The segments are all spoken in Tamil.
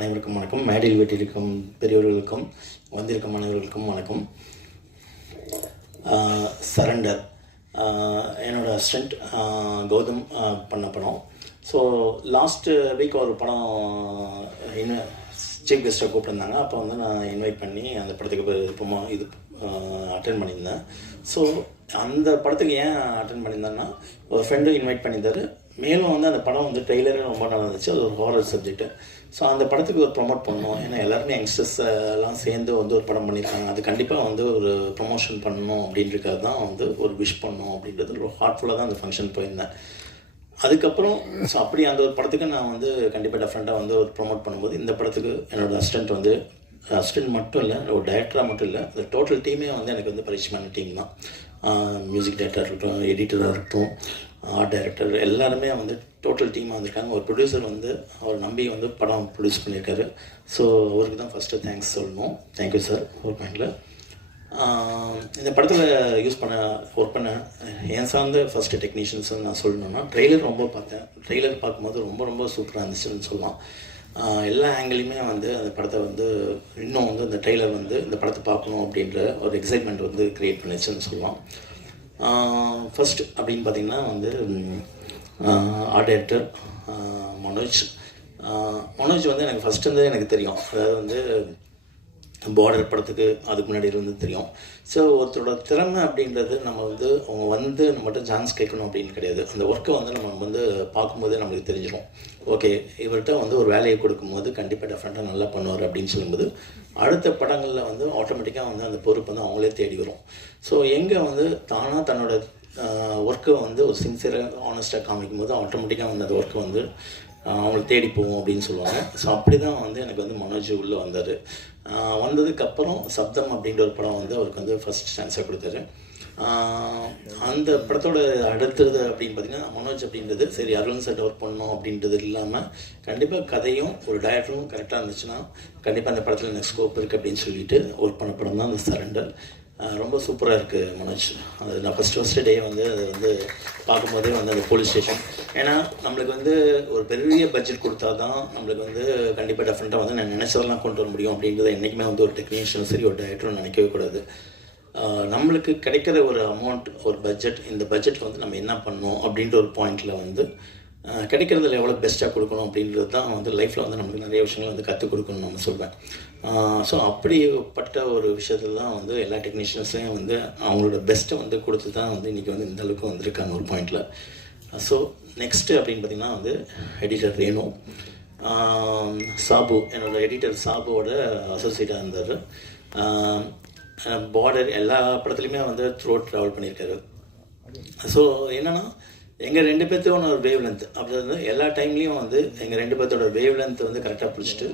அனைவருக்கும் வணக்கம். மேடையில் வீட்டிற்கும் பெரியவர்களுக்கும் வந்திருக்கும் அனைவர்களுக்கும் வணக்கம். சரண்டர் என்னோடய அசிஸ்டண்ட் கௌதம் பண்ண படம். ஸோ லாஸ்ட்டு வீக் ஒரு படம் இன்னும் சீஃப் கெஸ்ட்டாக கூப்பிட்டுருந்தாங்க. அப்போ வந்து நான் இன்வைட் பண்ணி அந்த படத்துக்கு இது அட்டென்ட் பண்ணியிருந்தேன். ஸோ அந்த படத்துக்கு ஏன் அட்டென்ட் பண்ணியிருந்தேன்னா, ஒரு ஃப்ரெண்டு இன்வைட் பண்ணியிருந்தார். மேலும் வந்து அந்த படம் வந்து ட்ரெய்லரே ரொம்ப நல்லா இருந்துச்சு. அது ஒரு ஹாரர் சப்ஜெக்ட்டு. ஸோ அந்த படத்துக்கு ஒரு ப்ரொமோட் பண்ணணும். ஏன்னா எல்லாருமே யங்ஸ்டர்ஸ் எல்லாம் சேர்ந்து வந்து ஒரு படம் பண்ணியிருக்காங்க. அது கண்டிப்பாக வந்து ஒரு ப்ரொமோஷன் பண்ணணும் அப்படின்றது தான் வந்து ஒரு விஷ் பண்ணணும் அப்படின்றது ஒரு ஹார்ட்ஃபுல்லாக தான் அந்த ஃபங்க்ஷன் போயிருந்தேன். அதுக்கப்புறம் ஸோ அப்படி அந்த ஒரு படத்துக்கு நான் வந்து கண்டிப்பாக டெஃப்ரெண்ட்டாக வந்து ஒரு ப்ரொமோட் பண்ணும்போது, இந்த படத்துக்கு என்னோடய அசிஸ்டண்ட் மட்டும் இல்லை, ஒரு டைரக்டராக மட்டும் இல்லை, அந்த டோட்டல் டீமே வந்து எனக்கு வந்து பரிச்சயமான டீம் தான். மியூசிக் டைரக்டராக இருக்கட்டும், எடிட்டராக இருக்கட்டும், ஆர்ட் டைரக்டர் எல்லாருமே வந்து டோட்டல் டீமாக வந்திருக்காங்க. ஒரு ப்ரொடியூசர் வந்து அவர் நம்பி வந்து படம் ப்ரொடியூஸ் பண்ணியிருக்காரு. ஸோ அவருக்கு தான் ஃபஸ்ட்டு தேங்க்ஸ் சொல்லணும். Thank you sir. ஒரு பாயிண்டில் இந்த படத்தில் ஒர்க் பண்ண என் சார்ந்த ஃபஸ்ட்டு டெக்னீஷியன்ஸ் நான் சொல்லணுன்னா, ட்ரெய்லர் ரொம்ப பார்த்தேன். ட்ரெய்லர் பார்க்கும்போது ரொம்ப ரொம்ப சூப்பராக இருந்துச்சுன்னு சொல்லலாம். எல்லா ஆங்கிலையுமே வந்து அந்த படத்தை வந்து இன்னும் வந்து அந்த ட்ரெய்லர் வந்து இந்த படத்தை பார்க்கணும் அப்படின்ற ஒரு எக்ஸைட்மெண்ட் வந்து க்ரியேட் பண்ணிச்சுன்னு சொல்லலாம். ஃபஸ்ட் அப்படின்னு பார்த்திங்கன்னா வந்து ஆர்ட் டைரக்டர் மனோஜ் வந்து எனக்கு ஃபஸ்ட்டு வந்து எனக்கு தெரியும். அதாவது வந்து பார்டர் படத்துக்கு அதுக்கு முன்னாடி இருந்து தெரியும். ஸோ ஒருத்தரோட திறமை அப்படின்றது நம்ம வந்து அவங்க வந்து நம்மகிட்ட சான்ஸ் கேட்கணும் அப்படின்னு கிடையாது. அந்த ஒர்க்கை வந்து நம்ம வந்து பார்க்கும்போதே நம்மளுக்கு தெரிஞ்சிடும். ஓகே, இவர்கிட்ட வந்து ஒரு வேலையை கொடுக்கும்போது கண்டிப்பாக டெஃபரெண்ட்டாக நல்லா பண்ணுவார் அப்படின்னு சொல்லும்போது, அடுத்த படங்களில் வந்து ஆட்டோமேட்டிக்காக வந்து அந்த பொறுப்பு வந்து அவங்களே தேடி வரும். ஸோ எங்கே வந்து தானாக தன்னோட ஒர்க்கை வந்து ஒரு சின்சியராக ஆனஸ்ட்டாக காமிக்கும் போது ஆட்டோமேட்டிக்காக வந்து அந்த ஒர்க்கை வந்து அவங்களை தேடி போவோம் அப்படின்னு சொல்லுவாங்க. ஸோ அப்படி தான் வந்து எனக்கு வந்து மனோஜ் உள்ளே வந்தார். வந்ததுக்கப்புறம் சப்தம் அப்படின்ற ஒரு படம் வந்து அவருக்கு வந்து ஃபஸ்ட் சான்ஸாக கொடுத்தாரு. அந்த படத்தோட அடுத்தது அப்படின்னு பார்த்திங்கன்னா, மனோஜ் அப்படின்றது சரி அருண் சார் ஒர்க் பண்ணணும் அப்படின்றது இல்லாமல் கண்டிப்பாக கதையும் ஒரு டைரக்டரும் கரெக்டாக இருந்துச்சுன்னா கண்டிப்பாக அந்த படத்தில் எனக்கு ஸ்கோப் இருக்குது அப்படின்னு சொல்லிட்டு ஒர்க் பண்ண படம் தான் அந்த சரண்டர். ரொம்ப சூப்பராக இருக்குது மனோஜ். அது நான் ஃபஸ்ட்டு டே வந்து அது வந்து பார்க்கும்போதே வந்து அந்த போலீஸ் ஸ்டேஷன், ஏன்னா நம்மளுக்கு வந்து ஒரு பெரிய பட்ஜெட் கொடுத்தா தான் நம்மளுக்கு வந்து கண்டிப்பாக டெஃபரெண்ட்டாக வந்து நான் நினச்சதெல்லாம் கொண்டு வர முடியும் அப்படின்றத என்றைக்குமே வந்து ஒரு டெக்னீஷியனும் சரி ஒரு டைரக்டரும் நினைக்கவே கூடாது. நம்மளுக்கு கிடைக்கிற ஒரு அமௌண்ட், ஒரு பட்ஜெட், இந்த பட்ஜெட்டில் வந்து நம்ம என்ன பண்ணணும் அப்படின்ற ஒரு பாயிண்டில் வந்து கிடைக்கிறதுல எவ்வளோ பெஸ்ட்டாக கொடுக்கணும் அப்படின்றது தான் வந்து லைஃப்பில் வந்து நம்மளுக்கு நிறைய விஷயங்கள் வந்து கற்றுக் கொடுக்கணும்னு நம்ம சொல்வேன். ஸோ அப்படிப்பட்ட ஒரு விஷயத்தில் தான் வந்து எல்லா டெக்னீஷியன்ஸையும் வந்து அவங்களோட பெஸ்ட்டை வந்து கொடுத்து தான் வந்து இன்றைக்கி வந்து இந்த அளவுக்கு வந்திருக்காங்க ஒரு பாயிண்டில். ஸோ நெக்ஸ்ட்டு அப்படின்னு பார்த்திங்கன்னா வந்து எடிட்டர் ரேணு, சாபு, என்னோடய எடிட்டர் சாபுவோட அசோசியேட்டாக இருந்தார். பார்டர் எல்லா படத்துலையுமே வந்து த்ரூ அவுட் ட்ராவல் பண்ணியிருக்காரு. ஸோ என்னென்னா எங்கள் 2 பேர்த்தோட ஒரு வேவ் லென்த் அப்படி வந்து எல்லா டைம்லேயும் வந்து எங்கள் 2 பேர்த்தோட வேவ் லென்த் வந்து கரெக்டாக பிடிச்சிட்டு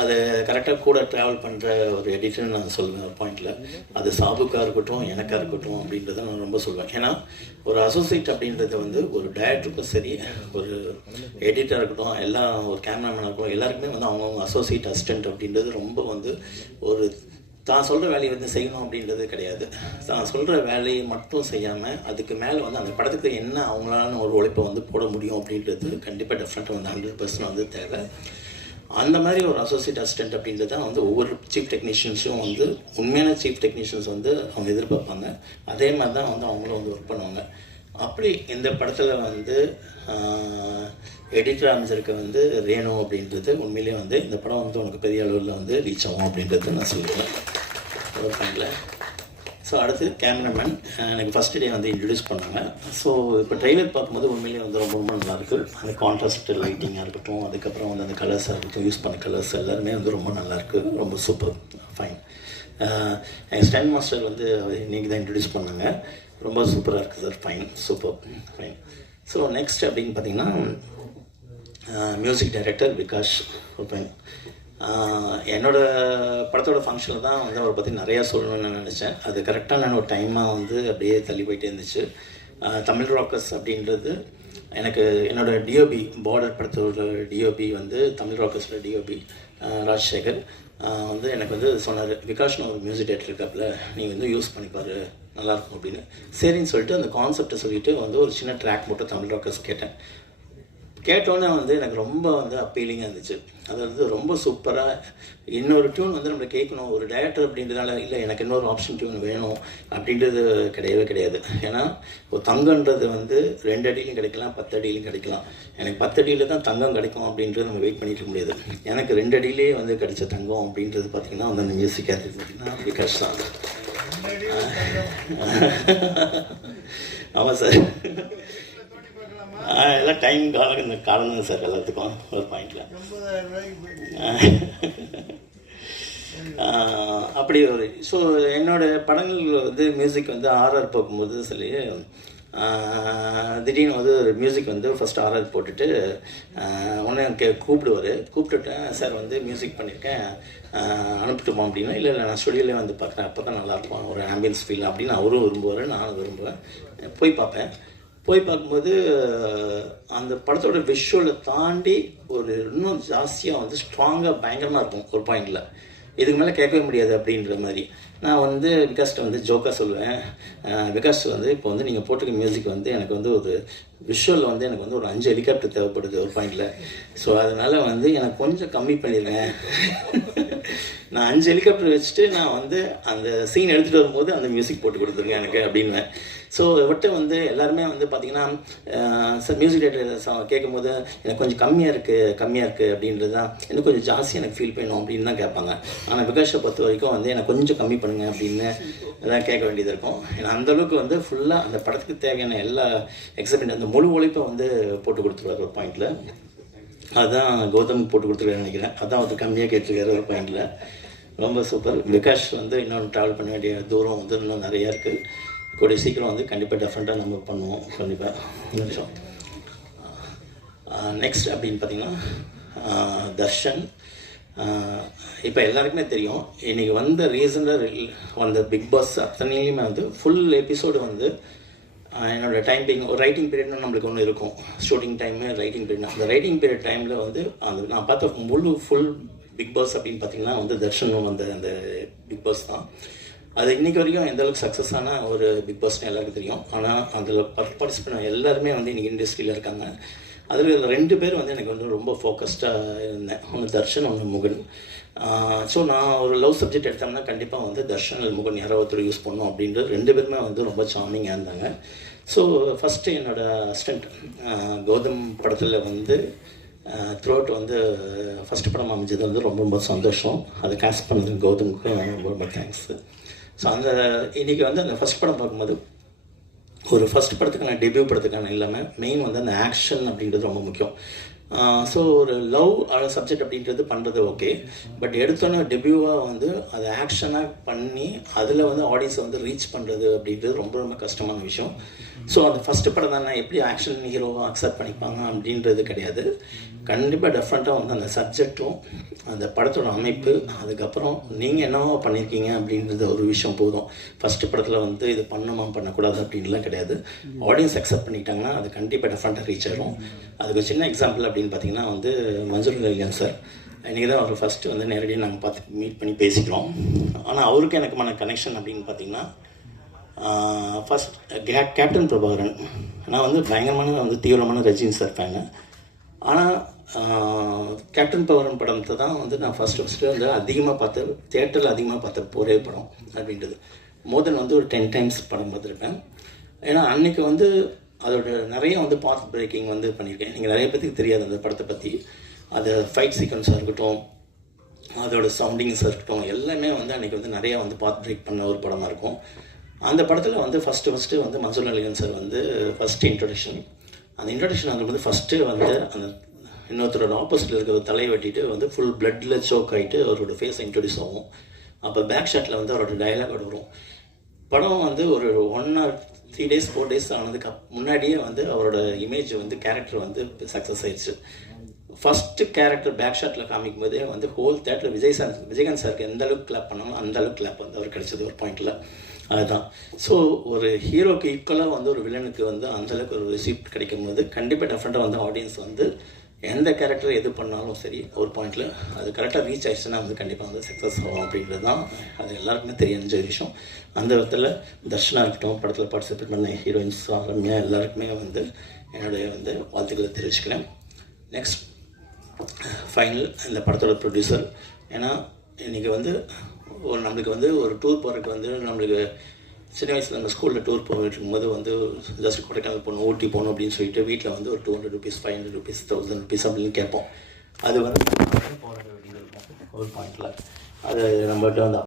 அதை கரெக்டாக கூட ட்ராவல் பண்ணுற ஒரு எடிட்டர்னு நான் சொல்லுவேன் ஒரு பாயிண்டில். அது சாபுக்காக இருக்கட்டும், எனக்காக இருக்கட்டும் அப்படின்றத நான் ரொம்ப சொல்லுவேன். ஏன்னா ஒரு அசோசியேட் அப்படின்றது வந்து ஒரு டைரக்டருக்கும் சரி, ஒரு எடிட்டராக இருக்கட்டும், எல்லாம் ஒரு கேமராமேனாக இருக்கட்டும், எல்லாருக்குமே வந்து அவங்கவுங்க அசோசியேட் அசிஸ்டண்ட் அப்படின்றது ரொம்ப வந்து ஒரு தான் சொல்கிற வேலையை வந்து செய்யணும் அப்படின்றது கிடையாது. தான் சொல்கிற வேலையை மட்டும் செய்யாமல் அதுக்கு மேலே வந்து அந்த படத்துக்கு என்ன அவங்களான ஒரு உழைப்பை வந்து போட முடியும் அப்படின்றது கண்டிப்பாக டெஃபரெண்ட்டாக வந்து 100% வந்து தேவை. அந்த மாதிரி ஒரு அசோசியேட் அசிஸ்டண்ட் அப்படின்றது தான் வந்து ஒவ்வொரு சீஃப் டெக்னீஷியன்ஸும் வந்து உண்மையான சீஃப் டெக்னீஷியன்ஸ் வந்து அவங்க எதிர்பார்ப்பாங்க. அதே மாதிரி தான் வந்து அவங்களும் வந்து ஒர்க் பண்ணுவாங்க. அப்படி இந்த படத்தில் வந்து எடிட்டர் அமைச்சிருக்க வந்து ரேணு அப்படின்றது உண்மையிலே வந்து இந்த படம் வந்து உனக்கு பெரிய அளவில் வந்து ரீச் ஆகும் அப்படின்றது நான் சொல்லுவேன் ஒரு பாயிண்டில். ஸோ அடுத்து கேமராமேன் எனக்கு ஃபஸ்ட்டு டே வந்து இன்ட்ரடியூஸ் பண்ணாங்க. ஸோ இப்போ ட்ரெய்லர் பார்க்கும்போது உண்மையிலே வந்து ரொம்ப ரொம்ப நல்லாயிருக்கு. அந்த கான்ட்ராஸ்ட் லைட்டிங்காக இருக்கட்டும், அதுக்கப்புறம் வந்து அந்த கலர்ஸாக இருக்கட்டும், யூஸ் பண்ண கலர்ஸ் எல்லாருமே வந்து ரொம்ப நல்லாயிருக்கு. ரொம்ப சூப்பர், ஃபைன். என் ஸ்டன் மாஸ்டர் வந்து இன்றைக்கி தான் இன்ட்ரடியூஸ் பண்ணாங்க. ரொம்ப சூப்பராக இருக்குது sir, fine, super, fine. So next அப்படின்னு பார்த்திங்கன்னா மியூசிக் டைரக்டர் விகாஷ். ஃபைன். என்னோடய படத்தோட ஃபங்க்ஷனில் தான் வந்து அவரை பற்றி நிறையா சொல்லணும்னு நான் நினச்சேன். அது கரெக்டாக நான் ஒரு டைமாக வந்து அப்படியே தள்ளி போயிட்டே இருந்துச்சு. தமிழ் ராக்கர்ஸ் அப்படின்றது எனக்கு என்னோடய டிஓபி, பார்டர் படத்தோட டிஓபி வந்து தமிழ் ராக்கர்ஸோட டிஓபி ராஜசேகர் வந்து எனக்கு வந்து சொன்னார், விகாஷ்னு ஒரு மியூசிக் டைரக்டர் இருக்காப்புல, நீ வந்து யூஸ் பண்ணிப்பார், நல்லாயிருக்கும் அப்படின்னு. சரின்னு சொல்லிட்டு அந்த கான்செப்டை சொல்லிவிட்டு வந்து ஒரு சின்ன ட்ராக் மட்டும் தமிழ் ராக்கர்ஸ் கேட்டேன். கேட்டோன்னே வந்து எனக்கு ரொம்ப வந்து அப்பீலிங்காக இருந்துச்சு. அது வந்து ரொம்ப சூப்பராக இன்னொரு டியூன் வந்து நம்ம கேட்கணும். ஒரு டைரக்டர் அப்படின்றதுனால இல்லை எனக்கு இன்னொரு ஆப்ஷன் டியூன் வேணும் அப்படின்றது கிடையவே கிடையாது. ஏன்னா ஒரு தங்கன்றது வந்து 2 அடியிலையும் கிடைக்கலாம், 10 அடியிலையும் கிடைக்கலாம். எனக்கு 10 அடியில் தான் தங்கம் கிடைக்கும் அப்படின்றது நம்ம வெயிட் பண்ணிட்டு இருக்க முடியாது. எனக்கு 2 அடியிலே வந்து கிடைச்ச தங்கம் அப்படின்றது பார்த்திங்கன்னா வந்து அந்த மியூசிக் அது பார்த்திங்கன்னா விகாஷ் தான். ஆமாம் சார், எல்லாம் டைம் இந்த காலம் தான் சார் எல்லாத்துக்கும் ஒரு பாயிண்டில். அப்படி ஒரு ஸோ என்னோடய படங்கள் வந்து மியூசிக் வந்து ஆர்ஆர் போகும்போது சொல்லி திடீர்னு வந்து ஒரு மியூசிக் வந்து ஃபஸ்ட்டு ஆர்ஆர் போட்டுட்டு உடனே கூப்பிட்டுட்டேன் சார் வந்து மியூசிக் பண்ணியிருக்கேன் அனுப்பிட்டுமா அப்படின்னா, இல்லை நான் ஸ்டுடியோலேயே வந்து பார்க்குறேன், அப்போ தான் நல்லாயிருக்கும் ஒரு ஆம்பியன்ஸ் ஃபீல் அப்படின்னு அவரும் விரும்புவார், நானும் விரும்புவேன். போய் பார்க்கும்போது அந்த படத்தோட விஷுவலை தாண்டி ஒரு இன்னும் ஜாஸ்தியாக வந்து ஸ்ட்ராங்காக பயங்கரமாக இருக்கும் ஒரு பாயிண்டில். இதுக்கு மேலே கேட்கவே முடியாது அப்படின்ற மாதிரி. நான் வந்து விகாஸ்ட்டை வந்து ஜோக்காக சொல்லுவேன், விகாஸ் வந்து இப்போ வந்து நீங்கள் போட்டிருக்க மியூசிக் வந்து எனக்கு வந்து ஒரு விஷுவலில் வந்து எனக்கு வந்து ஒரு 5 ஹெலிகாப்டர் தேவைப்படுது ஒரு பாயிண்டில். ஸோ அதனால் வந்து எனக்கு கொஞ்சம் கம்மி பண்ணிடுவேன். நான் 5 ஹெலிகாப்டர் வச்சுட்டு நான் வந்து அந்த சீன் எடுத்துகிட்டு வரும்போது அந்த மியூசிக் போட்டு கொடுத்துருங்க எனக்கு அப்படின்வேன். ஸோ விட்டு வந்து எல்லாருமே வந்து பார்த்திங்கன்னா சார் மியூசிக் டேரக்டர் கேட்கும்போது எனக்கு கொஞ்சம் கம்மியாக இருக்குது அப்படின்றது தான், இன்னும் கொஞ்சம் ஜாஸ்தி எனக்கு ஃபீல் பண்ணணும் அப்படின்னு தான் கேட்பாங்க. ஆனால் விகாஷை பொறுத்த வரைக்கும் வந்து எனக்கு கொஞ்சம் கம்மி பண்ணுங்க அப்படின்னு எல்லாம் கேட்க வேண்டியது இருக்கும். ஏன்னா அந்தளவுக்கு வந்து ஃபுல்லாக அந்த படத்துக்கு தேவையான எல்லா எக்ஸப்ட் அந்த முழு உழைப்பை வந்து போட்டு கொடுத்துருவார் ஒரு பாயிண்டில். அதுதான் கௌதம் போட்டு கொடுத்துருக்காரு நினைக்கிறேன். அதான் வந்து கம்மியாக கேட்டிருக்காரு ஒரு பாயிண்டில். ரொம்ப சூப்பர். விகாஷ் வந்து இன்னொன்று ட்ராவல் பண்ண வேண்டிய தூரம் வந்து இன்னும் நிறையா இருக்குது. கூடிய சீக்கிரம் வந்து கண்டிப்பாக டெஃபரெண்ட்டாக நம்ம பண்ணுவோம் கண்டிப்பாக. நிமிஷம் நெக்ஸ்ட் அப்படின்னு பார்த்திங்கன்னா தர்ஷன். இப்போ எல்லாருக்குமே தெரியும், இன்றைக்கி வந்த ரீசனாக வந்த பிக் பாஸ் அத்தனையுமே வந்து ஃபுல் எபிசோடு வந்து என்னோடய டைமிங் ஒரு ரைட்டிங் பீரியட்னு நம்மளுக்கு ஒன்று இருக்கும். Shooting time writing period. அந்த ரைட்டிங் பீரியட் டைமில் வந்து அந்த நான் பார்த்த ஃபுல் பிக் பாஸ் அப்படின்னு பார்த்திங்கன்னா வந்து தர்ஷன் வந்த அந்த பிக் பாஸ் தான். அது இன்றைக்கி வரைக்கும் எந்தளவுக்கு சக்ஸஸான ஒரு பிக் பாஸ்னு எல்லாருக்கும் தெரியும். ஆனால் அதில் பார்ட்டிசிபேட் எல்லாருமே வந்து இன்றைக்கி இண்டஸ்ட்ரியில் இருக்காங்க. அதில் 2 பேர் வந்து எனக்கு வந்து ரொம்ப ஃபோக்கஸ்டாக இருந்தேன். ஒன்று தர்ஷன், ஒன்று முகன். ஸோ நான் ஒரு லவ் சப்ஜெக்ட் எடுத்தோம்னா கண்டிப்பாக வந்து தர்ஷன் முகன் யாரோ ஒருத்தர் யூஸ் பண்ணோம் அப்படின்றது 2 பேருமே வந்து ரொம்ப சார்மிங்காக இருந்தாங்க. ஸோ ஃபஸ்ட்டு என்னோடய அசிஸ்டண்ட் கௌதம் படத்தில் வந்து த்ரூஅவுட் வந்து ஃபஸ்ட்டு படம் அமைஞ்சது வந்து ரொம்ப ரொம்ப சந்தோஷம். அதை காஸ்ட் பண்ணது கௌதமுக்கு ரொம்ப ரொம்ப தேங்க்ஸு. ஸோ அந்த இன்றைக்கி வந்து அந்த ஃபஸ்ட் படம் பார்க்கும்போது ஒரு ஃபஸ்ட் படத்துக்கான டெபியூ படத்துக்கான இல்லாமல் மெயின் வந்து அந்த ஆக்ஷன் அப்படின்றது ரொம்ப முக்கியம். ஸோ ஒரு லவ் சப்ஜெக்ட் அப்படின்றது பண்ணுறது ஓகே, பட் எடுத்தோன்னே டெபியூவாக வந்து அதை ஆக்ஷனாக பண்ணி அதில் வந்து ஆடியன்ஸை வந்து ரீச் பண்ணுறது அப்படின்றது ரொம்ப ரொம்ப கஷ்டமான விஷயம். ஸோ அந்த ஃபஸ்ட்டு படம் தானே எப்படி ஆக்ஷன் ஹீரோவாக அக்செப்ட் பண்ணிப்பாங்க அப்படின்றது கிடையாது. கண்டிப்பாக டெஃபரெண்ட்டாக வந்து அந்த சப்ஜெக்டும் அந்த படத்தோட அமைப்பு, அதுக்கப்புறம் நீங்கள் என்னவோ பண்ணியிருக்கீங்க அப்படின்றது ஒரு விஷயம் போதும். ஃபஸ்ட்டு படத்தில் வந்து இது பண்ணக்கூடாது அப்படின்லாம் கிடையாது. ஆடியன்ஸ் அக்செப்ட் பண்ணிட்டாங்கன்னா அது கண்டிப்பாக டெஃபரெண்ட்டாக ரீச் ஆகிடும். அதுக்கு சின்ன எக்ஸாம்பிள் அப்படின்னு பார்த்தீங்கன்னா வந்து மன்சூர் அலிகான் சார். இன்றைக்கி தான் அவர் ஃபஸ்ட்டு வந்து நேரடியாக நாங்கள் பார்த்து மீட் பண்ணி பேசிக்கிறோம். ஆனால் அவருக்கு எனக்குமான கனெக்ஷன் அப்படின்னு பார்த்திங்கன்னா ஃபஸ்ட் கேப்டன் பிரபாகரன். நான் வந்து பயங்கரமான வந்து தீவிரமான ரஜினி சார் ஃபேனு. ஆனால் கேப்டன் பிரபாகரன் படத்தை தான் வந்து நான் ஃபஸ்ட்டு வந்து அதிகமாக பார்த்தேன், தியேட்டரில் அதிகமாக பார்த்த ஒரே படம் அப்படின்றது. மோர் தென் வந்து ஒரு 10 டைம்ஸ் படம் பார்த்துருப்பேன். ஏன்னா அன்றைக்கி வந்து அதோட நிறைய வந்து பாத் பிரேக்கிங் வந்து பண்ணியிருக்கேன். நீங்கள் நிறைய பேருக்கு தெரியாது அந்த படத்தை பற்றி. அது ஃபைட் சீக்வன்ஸாக இருக்கட்டும், அதோட சவுண்டிங்ஸாக இருக்கட்டும், எல்லாமே வந்து அன்றைக்கி வந்து நிறையா வந்து பாத் பிரேக் பண்ண ஒரு படமாக இருக்கும். அந்த படத்தில் வந்து ஃபஸ்ட்டு வந்து மன்சூர் அலிகான் சார் வந்து ஃபஸ்ட்டு இன்ட்ரடக்ஷன். அந்த இன்ட்ரடக்ஷன் அதில் வந்து ஃபஸ்ட்டு வந்து அந்த இன்னொருத்தரோட ஆப்போசிட்டில் இருக்கிற தலையை வெட்டிட்டு வந்து ஃபுல் பிளட்டில் சோக் ஆகிட்டு அவரோட ஃபேஸை இன்ட்ரடியூஸ் ஆகும். அப்போ பேக் ஷாட்டில் வந்து அவரோட டயலாக் வரும். படம் வந்து ஒரு 1 or 3 days 4 days ஆனதுக்கு முன்னாடியே வந்து அவரோட இமேஜ் வந்து கேரக்டர் வந்து சக்ஸஸ் ஆயிடுச்சு. ஃபஸ்ட்டு கேரக்டர் பேக் ஷாட்டில் காமிக்கும் போதே வந்து ஹோல் தேட்டர் விஜயகாந்த் சாருக்கு எந்த அளவுக்கு கிளாப் பண்ணாலும் அந்த அளவுக்கு கிளாப் வந்து அவர் கிடச்சது ஒரு பாயிண்டில். அதுதான். ஸோ ஒரு ஹீரோக்கு ஈக்குவலாக வந்து ஒரு வில்லனுக்கு வந்து அந்தளவுக்கு ஒரு ரிசீப்ட் கிடைக்கும் போது கண்டிப்பாக டெஃபரெண்ட்டாக வந்து ஆடியன்ஸ் வந்து எந்த கேரக்டர் எது பண்ணாலும் சரி ஒரு பாயிண்டில் அது கரெக்டாக ரீச் ஆயிடுச்சுன்னா வந்து கண்டிப்பாக வந்து சக்ஸஸ் ஆகும் அப்படின்றது தான் அது எல்லாருக்குமே தெரிஞ்ச விஷயம். அந்த விதத்தில் தர்ஷனாக இருக்கட்டும், படத்தில் பார்ட்டிசிபேட் பண்ண ஹீரோயின்ஸ் ரம்யா எல்லாருக்குமே வந்து என்னுடைய வந்து வாழ்த்துக்களை தெரிவிச்சுக்கிறேன். நெக்ஸ்ட் ஃபைனல் இந்த படத்தோட ப்ரொடியூசர். ஏன்னா இன்றைக்கி வந்து நம்மளுக்கு வந்து ஒரு டூர் போகிறதுக்கு வந்து நம்மளுக்கு சின்ன வயசில் நம்ம ஸ்கூலில் டூர் போயிட்டு இருக்கும்போது வந்து ஜஸ்ட் கொடைக்கானல் போகணும், ஊட்டி போகணும் அப்படின்னு சொல்லிட்டு வீட்டில் வந்து ஒரு 200 rupees, 500 rupees, 1000 rupees அப்படின்னு கேட்போம். அது வந்து போகிற வேண்டியது இருக்கும் ஒரு பாயிண்டில். அது நம்மகிட்ட வந்து